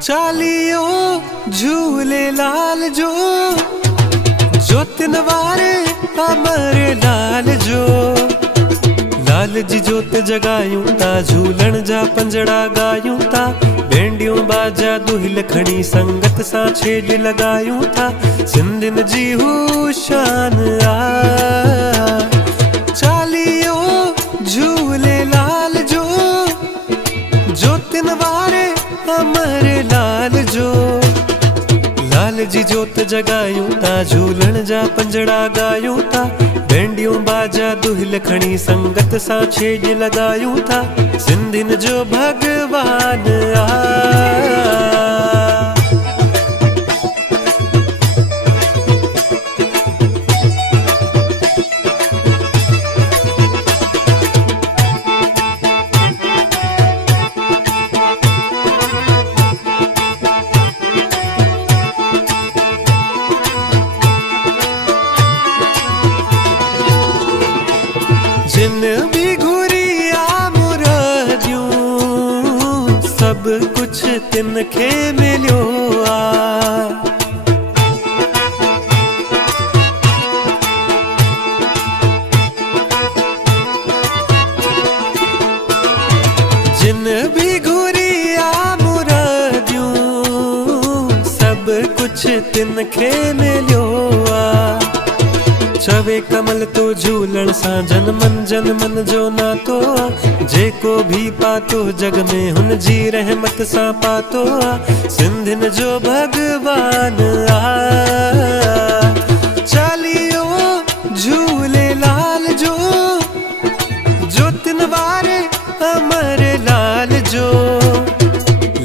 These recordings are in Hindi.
चालियो झूले लाल जो जोतिन वारे अमर लाल जो। लाल जी जोत जगायूं ता झूलण जा पंजड़ा गायूं ता। भेंडियों बाजा दुहिल खणी संगत सां छेज लगायूं था। सिंधिन जी हू शान आ। चालियो झूले लाल जो जोतिन वारे अमर लाल जो। लाल जी जोत जगायूं ता झूलण जा पंजड़ा गायूं ता। भेंडियों बाजा दुहिल खणी संगत सां छेज लगायूं था। सिंधिन जो भगवान आ। जिन भी घुरिया मुरादियूं सब कुछ तिन खे मिलियो आ। जिन भी घुरिया मुरादियूं सब कुछ तिन खे मिलियो आ। चवे कमल तो झूलण सां जन मन जो नातो आ। जेको भी पातो जग में हुन जी रहमत सां पातो आ। सिंधिन जो भगवान आ। चालियो झूले लाल जो जोतिन वारे अमर लाल जो।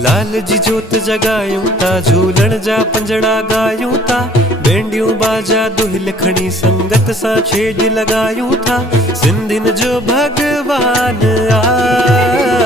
लाल जी जोत जगायूं ता झूलण जा पंजड़ा गायूं ता। भेंडियों बाजा दुहिल खणी संगत सां छेज लगायूं था। सिंधिन जो भगवान आ।